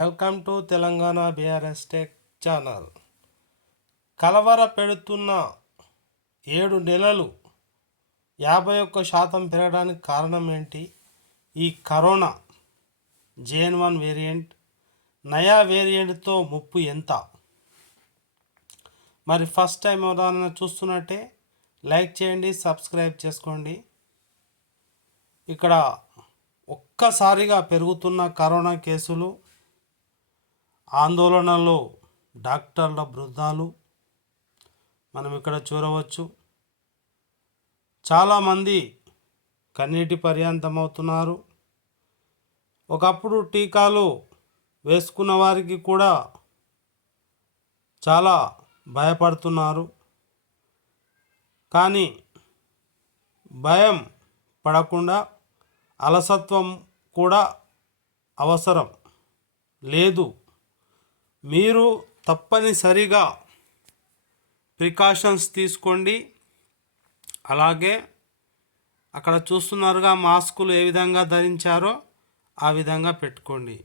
Welcome to Telangana BRS tech channel. కలవర పెడుతున్న 7 నెలలు 51% పెరగడానికి కారణం ఏంటి? ఈ కరోనా JN1 వేరియంట్ నయా వేరియంట్తో ముప్పు ఎంత? మరి ఫస్ట్ టైం ఎవరైనా చూస్తున్నట్టే లైక్ చేయండి, సబ్స్క్రైబ్ చేసుకోండి. ఇక్కడ ఒక్కసారిగా పెరుగుతున్న కరోనా కేసులు, ఆందోళనలో డాక్టర్ల బృందాలు మనం ఇక్కడ చూడవచ్చు. చాలామంది కన్నీటి పర్యంతమవుతున్నారు. ఒకప్పుడు టీకాలు వేసుకున్న వారికి కూడా చాలా భయపడుతున్నారు. కానీ భయం పడకుండా అలసత్వం కూడా అవసరం లేదు. మీరు తప్పనిసరిగా ప్రికాషన్స్ తీసుకోండి. అలాగే అక్కడ చూస్తున్నారుగా మాస్కులు ఏ విధంగా ధరించారో ఆ విధంగా పెట్టుకోండి.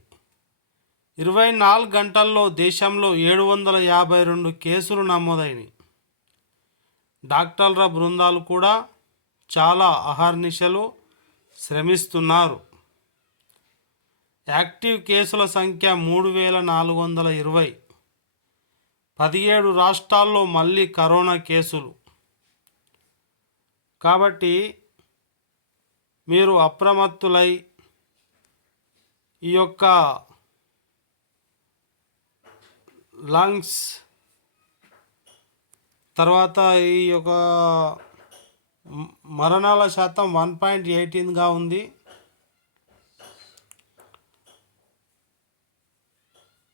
24 గంటల్లో దేశంలో 752 కేసులు నమోదైనవి. డాక్టర్ల బృందాలు కూడా చాలా అహర్నిశలు శ్రమిస్తున్నారు. యాక్టివ్ కేసుల సంఖ్య 3420. 17 రాష్ట్రాల్లో మళ్ళీ కరోనా కేసులు. కాబట్టి మీరు అప్రమత్తులై ఈ యొక్క లంగ్స్ తర్వాత ఈ యొక్క మరణాల శాతం 1.18గా ఉంది.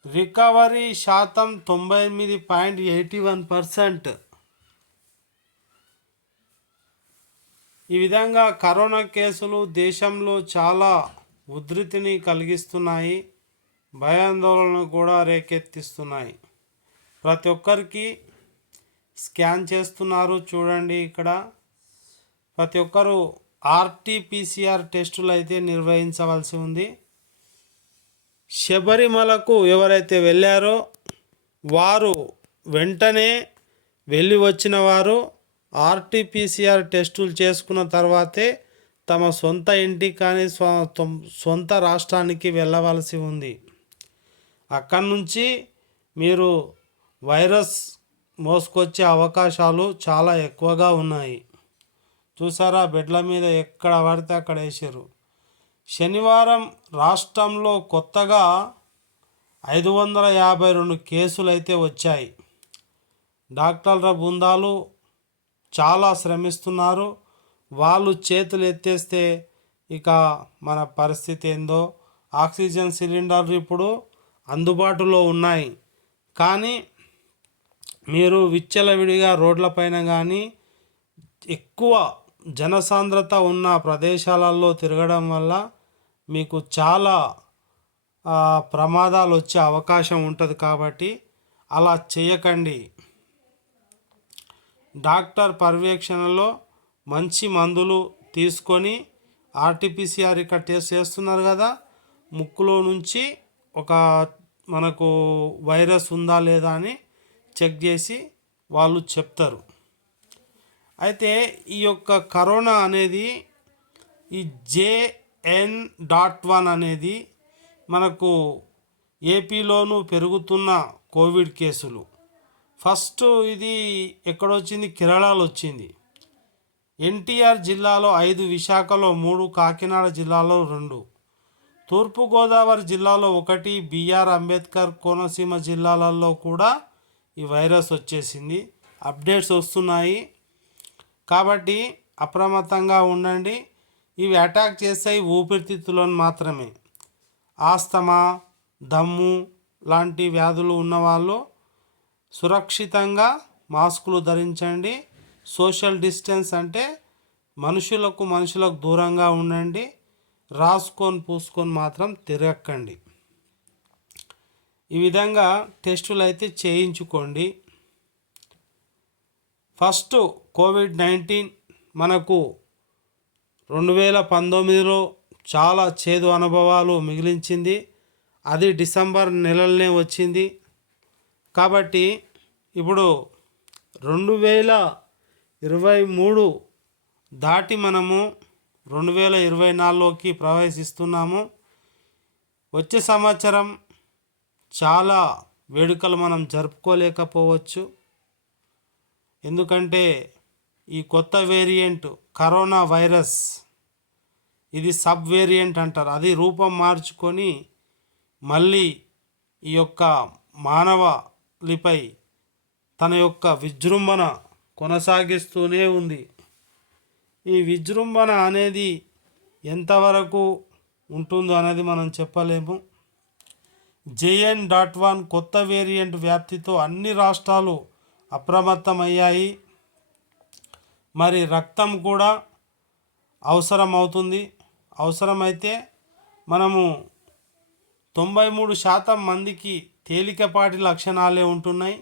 రికవరీ శాతం 98.81%. ఈ విధంగా కరోనా కేసులు దేశంలో చాలా ఉధృతిని కలిగిస్తున్నాయి, భయాందోళన కూడా రేకెత్తిస్తున్నాయి. ప్రతి ఒక్కరికి స్కాన్ చేస్తున్నారు. చూడండి, ఇక్కడ ప్రతి ఒక్కరు RT-PCR టెస్టులు అయితే నిర్వహించవలసి ఉంది. శబరిమలకు ఎవరైతే వెళ్ళారో వారు వెంటనే వెళ్ళి వచ్చిన వారు RT-PCR టెస్టులు చేసుకున్న తర్వాతే తమ సొంత ఇంటికి కానీ సొంత రాష్ట్రానికి వెళ్ళవలసి ఉంది. అక్కడి నుంచి మీరు వైరస్ మోసుకొచ్చే అవకాశాలు చాలా ఎక్కువగా ఉన్నాయి. చూసారా, బెడ్ల మీద ఎక్కడ పడితే అక్కడ వేసారు. శనివారం రాష్ట్రంలో కొత్తగా 552 కేసులు అయితే వచ్చాయి. డాక్టర్ల బృందాలు చాలా శ్రమిస్తున్నారు. వాళ్ళు చేతులు ఎత్తేస్తే ఇక మన పరిస్థితి ఏందో. ఆక్సిజన్ సిలిండర్లు ఇప్పుడు అందుబాటులో ఉన్నాయి. కానీ మీరు విచ్చలవిడిగా రోడ్లపైన కానీ ఎక్కువ జనసాంద్రత ఉన్న ప్రదేశాలలో తిరగడం వల్ల మీకు చాలా ప్రమాదాలు వచ్చే అవకాశం ఉంటుంది. కాబట్టి అలా చేయకండి. డాక్టర్ పర్యవేక్షణలో మంచి మందులు తీసుకొని RT-PCR ఇక్కడ టెస్ట్ చేస్తున్నారు కదా, ముక్కులో నుంచి ఒక మనకు వైరస్ ఉందా లేదా అని చెక్ చేసి వాళ్ళు చెప్తారు. అయితే ఈ యొక్క కరోనా అనేది ఈ JN.1 అనేది మనకు ఏపీలోనూ పెరుగుతున్న కోవిడ్ కేసులు. ఫస్ట్ ఇది ఎక్కడొచ్చింది? కేరళలో వచ్చింది. NTR జిల్లాలో 5, విశాఖలో 3, కాకినాడ జిల్లాలో 2, తూర్పుగోదావరి జిల్లాలో 1, BR అంబేద్కర్ కోనసీమ జిల్లాలలో కూడా ఈ వైరస్ వచ్చేసింది. అప్డేట్స్ వస్తున్నాయి. కాబట్టి అప్రమత్తంగా ఉండండి. ఇవి అటాక్ చేస్తాయి ఊపిరితిత్తులను మాత్రమే. ఆస్తమా, దమ్ము లాంటి వ్యాధులు ఉన్నవాళ్ళు సురక్షితంగా మాస్కులు ధరించండి. సోషల్ డిస్టెన్స్ అంటే మనుషులకు దూరంగా ఉండండి. రాసుకొని పూసుకొని మాత్రం తిరగకండి. ఈ విధంగా టెస్టులు అయితే చేయించుకోండి. ఫస్ట్ కోవిడ్-19 మనకు 2019లో చాలా చేదు అనుభవాలు మిగిలించింది. అది డిసెంబర్ నెలలోనే వచ్చింది. కాబట్టి ఇప్పుడు 2023 దాటి మనము 2024లోకి ప్రవేశిస్తున్నాము. వచ్చే సంవత్సరం చాలా వేడుకలు మనం జరుపుకోలేకపోవచ్చు. ఎందుకంటే ఈ కొత్త వేరియంట్ కరోనా వైరస్, ఇది సబ్ వేరియంట్ అంటారు, అది రూపం మార్చుకొని మళ్ళీ ఈ యొక్క మానవాళిపై తన యొక్క విజృంభణ కొనసాగిస్తూనే ఉంది. ఈ విజృంభణ అనేది ఎంతవరకు ఉంటుందో అనేది మనం చెప్పలేము. JN.1 కొత్త వేరియంట్ వ్యాప్తితో అన్ని రాష్ట్రాలు అప్రమత్తమయ్యాయి. మరి రక్తం కూడా అవసరమైతే మనము 93% మందికి తేలికపాటి లక్షణాలే ఉంటున్నాయి.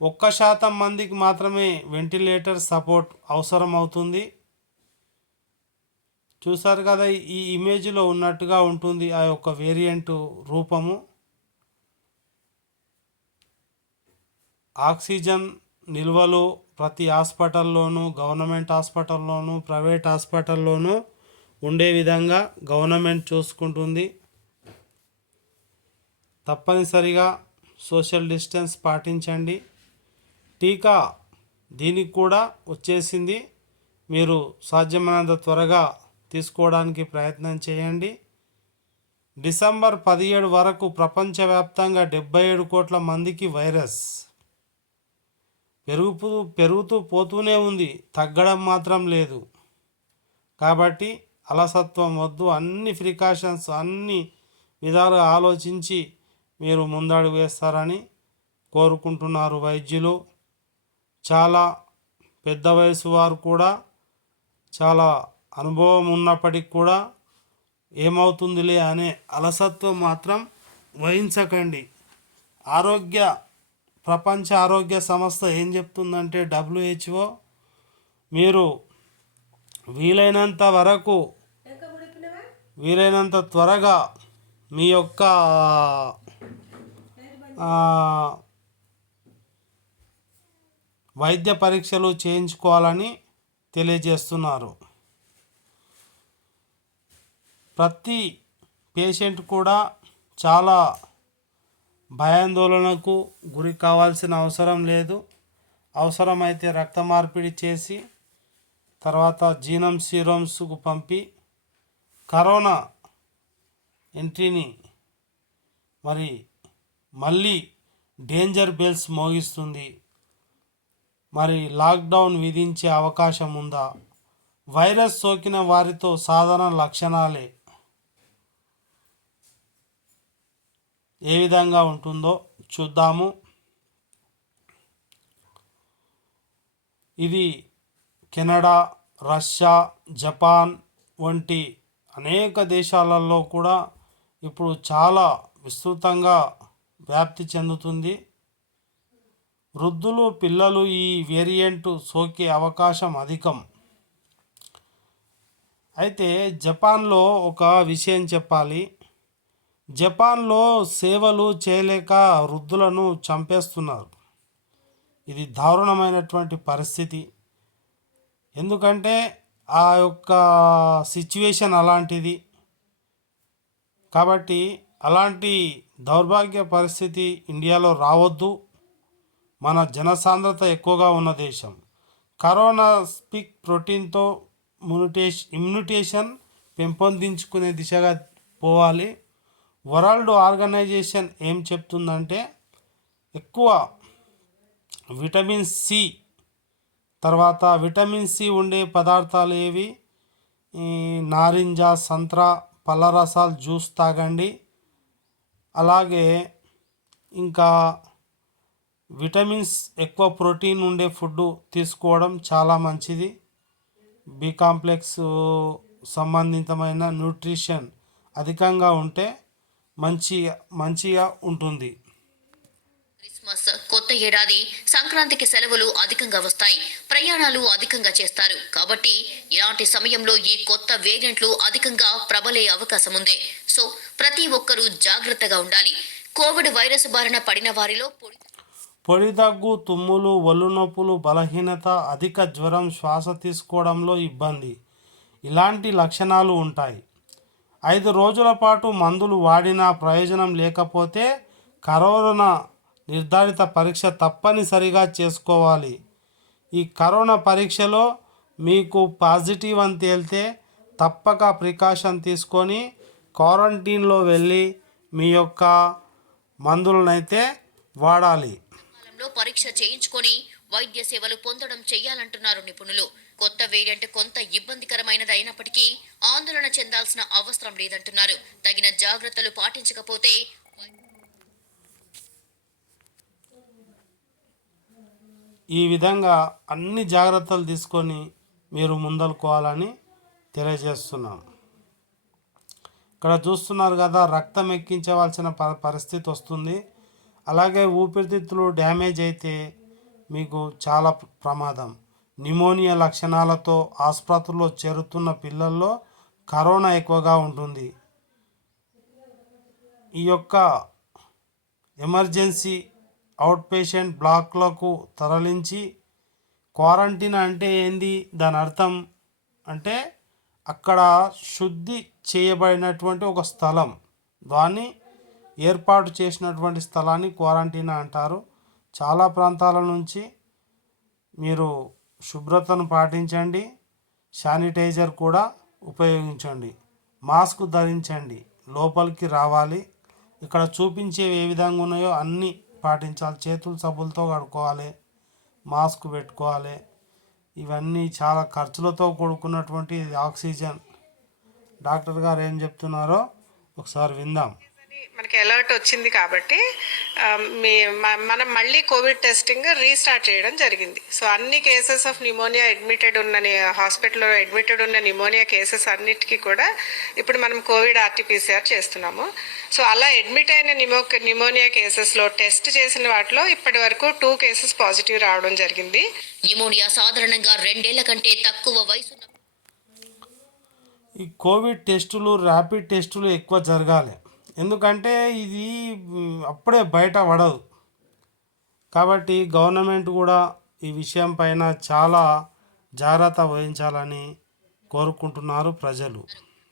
1% మందికి మాత్రమే వెంటిలేటర్ సపోర్ట్ అవసరమవుతుంది. చూసారు కదా, ఈ ఇమేజ్లో ఉన్నట్టుగా ఉంటుంది ఆ యొక్క వేరియంట్ రూపము. ఆక్సిజన్ నిల్వలు ప్రతి హాస్పిటల్లోనూ, గవర్నమెంట్ హాస్పిటల్లోనూ, ప్రైవేట్ హాస్పిటల్లోనూ ఉండే విధంగా గవర్నమెంట్ చూసుకుంటుంది. తప్పనిసరిగా సోషల్ డిస్టెన్స్ పాటించండి. టీకా దీనికి కూడా వచ్చేసింది. మీరు సాధ్యమైనంత త్వరగా తీసుకోవడానికి ప్రయత్నం చేయండి. డిసెంబర్ 17 వరకు ప్రపంచవ్యాప్తంగా 77 కోట్ల మందికి వైరస్ పెరుగుతూ పోతూనే ఉంది, తగ్గడం మాత్రం లేదు. కాబట్టి అలసత్వం వద్దు. అన్ని ప్రికాషన్స్ అన్ని విధాలుగా ఆలోచించి మీరు ముందడుగు వేస్తారని కోరుకుంటున్నారు వైద్యులు. చాలా పెద్ద వయసు వారు కూడా, చాలా అనుభవం ఉన్నప్పటికి కూడా ఏమవుతుందిలే అనే అలసత్వం మాత్రం వహించకండి. ప్రపంచ ఆరోగ్య సంస్థ ఏం చెప్తుందంటే, WHO, మీరు వీలైనంత త్వరగా మీ యొక్క వైద్య పరీక్షలు చేయించుకోవాలని తెలియజేస్తున్నారు. ప్రతి పేషెంట్ కూడా చాలా భయాందోళనకు గురి కావాల్సిన అవసరం లేదు. అవసరమైతే రక్త మార్పిడి చేసి తర్వాత జీనోమ్ సీరమ్స్కు పంపి కరోనా ఎంట్రీని మళ్ళీ డేంజర్ బెల్స్ మోగిస్తుంది. మరి లాక్డౌన్ విధించే అవకాశం ఉందా? వైరస్ సోకిన వారితో సాధారణ లక్షణాలే ఏ విధంగా ఉంటుందో చూద్దాము. ఇది కెనడా, రష్యా, జపాన్ వంటి అనేక దేశాలలో కూడా ఇప్పుడు చాలా విస్తృతంగా వ్యాప్తి చెందుతుంది. వృద్ధులు, పిల్లలు ఈ వేరియంట్ సోకే అవకాశం అధికం. అయితే జపాన్లో ఒక విషయం చెప్పాలి. జపాన్లో సేవలు చేయలేక వృద్ధులను చంపేస్తున్నారు. ఇది దారుణమైనటువంటి పరిస్థితి. ఎందుకంటే ఆ యొక్క సిచ్యువేషన్ అలాంటిది. కాబట్టి అలాంటి దౌర్భాగ్య పరిస్థితి ఇండియాలో రావద్దు. మన జనసాంద్రత ఎక్కువగా ఉన్న దేశం. కరోనా స్పీక్ ప్రోటీన్తో ఇమ్యునిటేషన్ పెంపొందించుకునే దిశగా పోవాలి. వరల్డ్ ఆర్గనైజేషన్ ఏం చెప్తుందంటే, ఎక్కువ విటమిన్ సి, తర్వాత విటమిన్ సి ఉండే పదార్థాలు ఏవి? నారింజ, సంత్రా, పళ్ళ రసాలు, జ్యూస్ తాగండి. అలాగే ఇంకా విటమిన్స్, ఎక్కువ ప్రోటీన్ ఉండే ఫుడ్ తీసుకోవడం చాలా మంచిది. బి కాంప్లెక్స్ సంబంధితమైన న్యూట్రిషన్ అధికంగా ఉంటే మంచిగా ఉంటుంది. క్రిస్మస్, కొత్త ఏడాది, సంక్రాంతికి సెలవులు అధికంగా వస్తాయి. ప్రయాణాలు అధికంగా చేస్తారు. కాబట్టి ఇలాంటి సమయంలో ఈ కొత్త వేరియంట్లు అధికంగా ప్రబలే అవకాశం ఉంది. సో ప్రతి ఒక్కరూ జాగ్రత్తగా ఉండాలి. కోవిడ్ వైరస్ బారిన పడిన వారిలో పొడి దగ్గు, తుమ్ములు, ఒళ్ళు నొప్పులు, బలహీనత, అధిక జ్వరం, శ్వాస తీసుకోవడంలో ఇబ్బంది ఇలాంటి లక్షణాలు ఉంటాయి. 5 రోజుల పాటు మందులు వాడినా ప్రయోజనం లేకపోతే కరోనా నిర్ధారిత పరీక్ష తప్పనిసరిగా చేసుకోవాలి. ఈ కరోనా పరీక్షలో మీకు పాజిటివ్ అని తేలితే తప్పక ప్రికాషన్ తీసుకొని క్వారంటైన్లో వెళ్ళి మీ యొక్క మందులనైతే వాడాలి. కాలంలో పరీక్ష చేయించుకొని వైద్య సేవలు పొందడం చెయ్యాలంటున్నారు నిపుణులు. కొత్త వేరియంట్ కొంత ఇబ్బందికరమైనది అయినప్పటికీ ఆందోళన చెందాల్సిన అవసరం లేదంటున్నారు. తగిన జాగ్రత్తలు పాటించకపోతే ఈ విధంగా అన్ని జాగ్రత్తలు తీసుకొని మీరు ముందలుకోవాలని తెలియజేస్తున్నాం. ఇక్కడ చూస్తున్నారు కదా, రక్తం ఎక్కించవలసిన పరిస్థితి వస్తుంది. అలాగే ఊపిరితిత్తులు డ్యామేజ్ అయితే మీకు చాలా ప్రమాదం. న్యూమోనియా లక్షణాలతో ఆసుపత్రిలో చేరుతున్న పిల్లల్లో కరోనా ఎక్కువగా ఉంటుంది. ఈ యొక్క ఎమర్జెన్సీ అవుట్ పేషెంట్ బ్లాక్లకు తరలించి క్వారంటైన్ అంటే ఏంది, దాని అర్థం అంటే అక్కడ శుద్ధి చేయబడినటువంటి ఒక స్థలం, దాన్ని ఏర్పాటు చేసినటువంటి స్థలాన్ని క్వారంటైన్ అంటారు. చాలా ప్రాంతాల నుంచి మీరు శుభ్రతను పాటించండి, శానిటైజర్ కూడా ఉపయోగించండి, మాస్క్ ధరించండి, లోపలికి రావాలి. ఇక్కడ చూపించేవి ఏ విధంగా ఉన్నాయో అన్నీ పాటించాలి. చేతులు సబ్బులతో కడుక్కోవాలి, మాస్క్ పెట్టుకోవాలి. ఇవన్నీ చాలా ఖర్చులతో కూడుకున్నటువంటి ఆక్సిజన్. డాక్టర్ గారు ఏం చెప్తున్నారో ఒకసారి విందాం. మనకి అలర్ట్ వచ్చింది కాబట్టి మనం మళ్ళీ కోవిడ్ టెస్టింగ్ రీస్టార్ట్ చేయడం జరిగింది. సో అన్ని కేసెస్ ఆఫ్ న్యూమోనియా అడ్మిటెడ్ ఉన్న హాస్పిటల్లో అడ్మిటెడ్ ఉన్న న్యూమోనియా కేసెస్ అన్నిటికీ కూడా ఇప్పుడు మనం కోవిడ్ ఆర్టీపీసీఆర్ చేస్తున్నాము. సో అలా అడ్మిట్ అయిన న్యూమోనియా కేసెస్లో టెస్ట్ చేసిన వాటిలో ఇప్పటి వరకు 2 కేసెస్ పాజిటివ్ రావడం జరిగింది. న్యూమోనియా సాధారణంగా 2 ఏళ్ల కంటే తక్కువ వయసు ఈ కోవిడ్ టెస్టులు, ర్యాపిడ్ టెస్టులు ఎక్కువ జరగాలి. ఎందుకంటే ఇది అప్పుడే బయట పడదు. కాబట్టి గవర్నమెంట్ కూడా ఈ విషయం పైన చాలా జాగ్రత్త వహించాలని కోరుకుంటున్నారు ప్రజలు.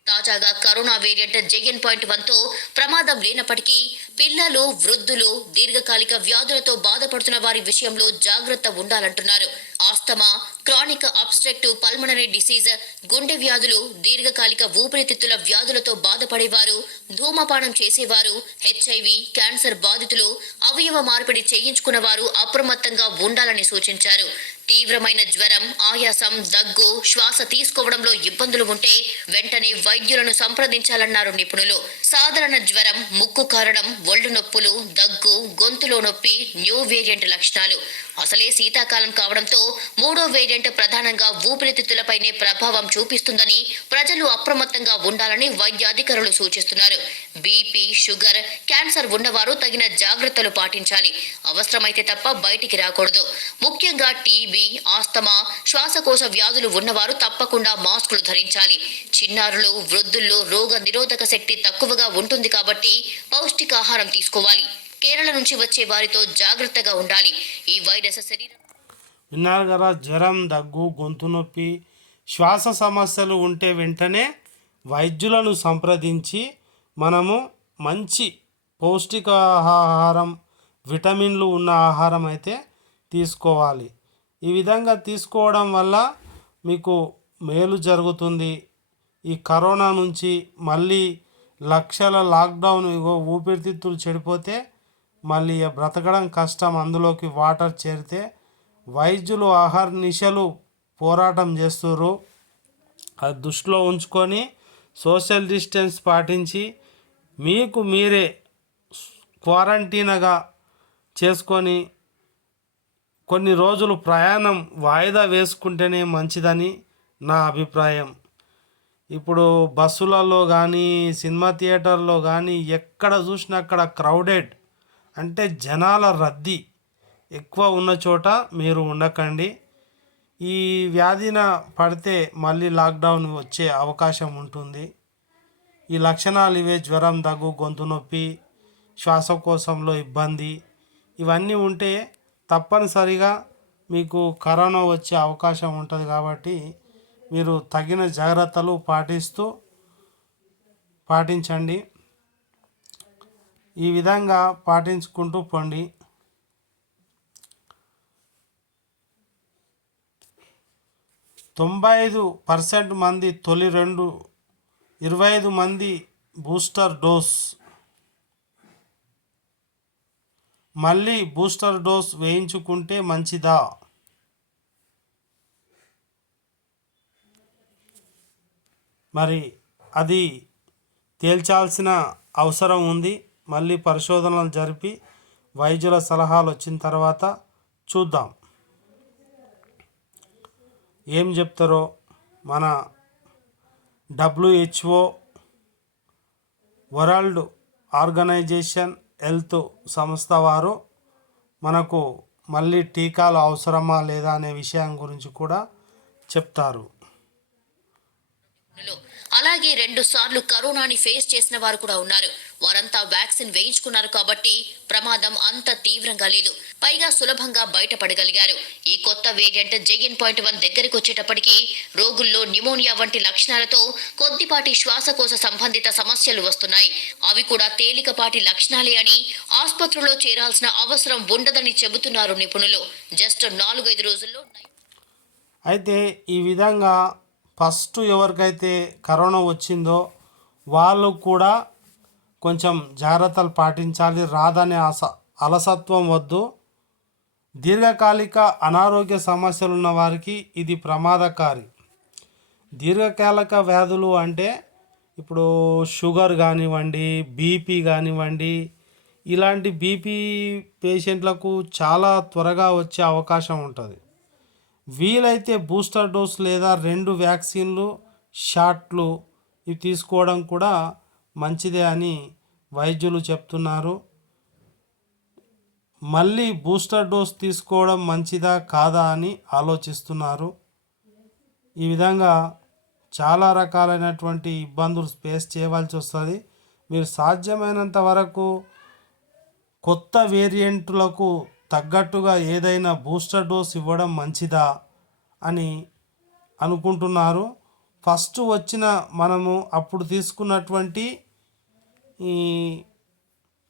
తాజాగా కరోనా వేరియంట్ JN.1తో ప్రమాదం లేనప్పటికీ పిల్లలు, వృద్ధులు, దీర్ఘకాలిక వ్యాధులతో బాధపడుతున్న వారి విషయంలో జాగ్రత్త ఉండాలంటున్నారు. Asthma, chronic obstructive pulmonary disease, గుండె వ్యాధులు, దీర్ఘకాలిక ఊపిరితిత్తుల వ్యాధులతో బాధపడేవారు, ధూమపానం చేసేవారు, HIV, క్యాన్సర్ బాధితులు, అవయవ మార్పిడి చేయించుకున్న వారు అప్రమత్తంగా ఉండాలని సూచించారు. తీవ్రమైన జ్వరం, ఆయాసం, దగ్గు, శ్వాస తీసుకోవడంలో ఇబ్బందులు ఉంటే వెంటనే వైద్యులను సంప్రదించాలన్నారు నిపుణులు. సాధారణ జ్వరం, ముక్కు కారడం, ఒళ్ళు నొప్పులు, దగ్గు, గొంతులో నొప్పి న్యూ వేరియంట్ లక్షణాలు. అసలే శీతాకాలం కావడంతో 3వ వేరియంట్ ప్రధానంగా ఊపిరితిత్తులపైనే ప్రభావం చూపిస్తుందని ప్రజలు అప్రమత్తంగా ఉండాలని వైద్యాధికారులు సూచిస్తున్నారు. బీపీ, షుగర్, క్యాన్సర్ ఉన్నవారు తగిన జాగ్రత్తలు పాటించాలి. అవసరమైతే తప్ప బయటికి రాకూడదు. ముఖ్యంగా టీబీ, ఆస్తమా, శ్వాసకోశ వ్యాధులు ఉన్నవారు తప్పకుండా మాస్కులు ధరించాలి. చిన్నారులు, వృద్ధుల్లో రోగ నిరోధక శక్తి తక్కువగా ఉంటుంది కాబట్టి పౌష్టికాహారం తీసుకోవాలి. కేరళ నుంచి వచ్చే వారితో జాగ్రత్తగా ఉండాలి. ఈ వైరస్ విన్నారు కదా, జ్వరం, దగ్గు, గొంతు నొప్పి, శ్వాస సమస్యలు ఉంటే వెంటనే వైద్యులను సంప్రదించి మనము మంచి పౌష్టికాహారం, విటమిన్లు ఉన్న ఆహారం అయితే తీసుకోవాలి. ఈ విధంగా తీసుకోవడం వల్ల మీకు మేలు జరుగుతుంది. ఈ కరోనా నుంచి మళ్ళీ లక్షల లాక్డౌన్, ఊపిరితిత్తులు చెడిపోతే మళ్ళీ బ్రతకడం కష్టం. అందులోకి వాటర్ చేరితే వైద్యులు అహర్నిశలు పోరాటం చేస్తున్నారు. అది దృష్టిలో ఉంచుకొని సోషల్ డిస్టెన్స్ పాటించి మీకు మీరే క్వారంటైన్గా చేసుకొని కొన్ని రోజులు ప్రయాణం వాయిదా వేసుకుంటేనే మంచిదని నా అభిప్రాయం. ఇప్పుడు బస్సులలో కానీ, సినిమా థియేటర్లో కానీ ఎక్కడ చూసినా అక్కడ క్రౌడెడ్, అంటే జనాల రద్దీ ఎక్కువ ఉన్న చోట మీరు ఉండకండి. ఈ వ్యాధిన పడితే మళ్ళీ లాక్డౌన్ వచ్చే అవకాశం ఉంటుంది. ఈ లక్షణాలు ఇవే: జ్వరం, దగ్గు, గొంతు నొప్పి, శ్వాసకోశంలో ఇబ్బంది, ఇవన్నీ ఉంటే తప్పనిసరిగా మీకు కరోనా వచ్చే అవకాశం ఉంటుంది. కాబట్టి మీరు తగిన జాగ్రత్తలు పాటించండి. ఈ విధంగా పాటించుకుంటూ పోండి. 95% మంది తొలి 25 మంది బూస్టర్ డోస్, మళ్ళీ బూస్టర్ డోస్ వేయించుకుంటే మంచిదా? మరి అది తేల్చాల్సిన అవసరం ఉంది. మళ్ళీ పరిశోధనలు జరిపి వైద్యుల సలహాలు వచ్చిన తర్వాత చూద్దాం ఏం చెప్తారో. మన WHO, వరల్డ్ ఆర్గనైజేషన్ హెల్త్ సంస్థ వారు మనకు మళ్ళీ టీకాలు అవసరమా లేదా అనే విషయం గురించి కూడా చెప్తారు. అలాగే 2 సార్లు కరోనాని ఫేస్ చేసిన వారు కూడా ఉన్నారు. వారంతా వ్యాక్సిన్ వేయించుకున్నారు కాబట్టి ప్రమాదం అంత తీవ్రంగా లేదు. పైగా సులభంగా బయటపడగలిగారు. ఈ కొత్త వేరియంట్ JN.1 దగ్గరికి వచ్చేటప్పటికి రోగుల్లో న్యూమోనియా వంటి లక్షణాలతో కొద్దిపాటి శ్వాసకోశ సంబంధిత సమస్యలు వస్తున్నాయి. అవి కూడా తేలికపాటి లక్షణాలే అని ఆసుపత్రిలో చేరాల్సిన అవసరం ఉండదని చెబుతున్నారు నిపుణులు. జస్ట్ 4-5 రోజుల్లో. అయితే ఈ విధంగా ఫస్ట్ ఎవరికైతే కరోనా వచ్చిందో వాళ్ళు కూడా కొంచెం జాగ్రత్తలు పాటించాలి. రాదనే అలసత్వం వద్దు. దీర్ఘకాలిక అనారోగ్య సమస్యలు ఉన్న వారికి ఇది ప్రమాదకారి. దీర్ఘకాలిక వ్యాధులు అంటే ఇప్పుడు షుగర్ కానివ్వండి, బీపీ కానివ్వండి, ఇలాంటి బీపీ పేషెంట్లకు చాలా త్వరగా వచ్చే అవకాశం ఉంటుంది. వీలైతే బూస్టర్ డోస్ లేదా 2 వ్యాక్సిన్లు షాట్లు ఇవి తీసుకోవడం కూడా మంచిదే అని వైద్యులు చెప్తున్నారు. మళ్ళీ బూస్టర్ డోస్ తీసుకోవడం మంచిదా కాదా అని ఆలోచిస్తున్నారు. ఈ విధంగా చాలా రకాలైనటువంటి ఇబ్బందులు ఫేస్ చేయవలసి వస్తుంది. మీరు సాధ్యమైనంత వరకు కొత్త వేరియంట్లకు తగ్గట్టుగా ఏదైనా బూస్టర్ డోస్ ఇవ్వడం మంచిదా అని అనుకుంటున్నారు. ఫస్ట్ వచ్చిన మనము అప్పుడు తీసుకున్నటువంటి ఈ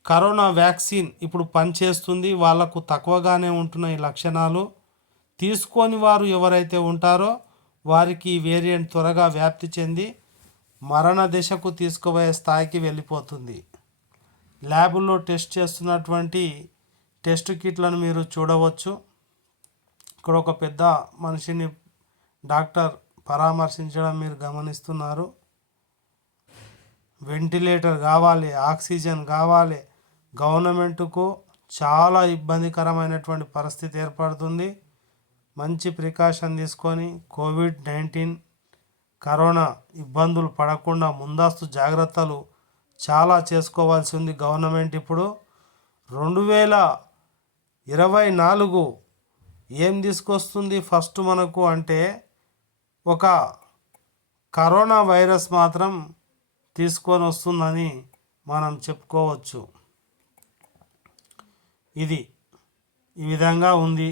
కరోనా వ్యాక్సిన్ ఇప్పుడు పనిచేస్తుంది. వాళ్ళకు తక్కువగానే ఉంటున్న ఈ లక్షణాలు. తీసుకొని వారు ఎవరైతే ఉంటారో వారికి ఈ వేరియంట్ త్వరగా వ్యాప్తి చెంది మరణ దశకు తీసుకుపోయే స్థాయికి వెళ్ళిపోతుంది. ల్యాబుల్లో టెస్ట్ చేస్తున్నటువంటి టెస్ట్ కిట్లను మీరు చూడవచ్చు. ఇక్కడ ఒక పెద్ద మనిషిని డాక్టర్ పరామర్శించడం మీరు గమనిస్తున్నారు. వెంటిలేటర్ కావాలి, ఆక్సిజన్ కావాలి. గవర్నమెంట్కు చాలా ఇబ్బందికరమైనటువంటి పరిస్థితి ఏర్పడుతుంది. మంచి ప్రికాషన్ తీసుకొని కోవిడ్-19 కరోనా ఇబ్బందులు పడకుండా ముందస్తు జాగ్రత్తలు చాలా చేసుకోవాల్సి ఉంది. గవర్నమెంట్ ఇప్పుడు 2024 ఏం తీసుకొస్తుంది ఫస్ట్ మనకు అంటే ఒక కరోనా వైరస్ మాత్రం తీసుకొని వస్తుందని మనం చెప్పుకోవచ్చు. ఇది ఈ విధంగా ఉంది.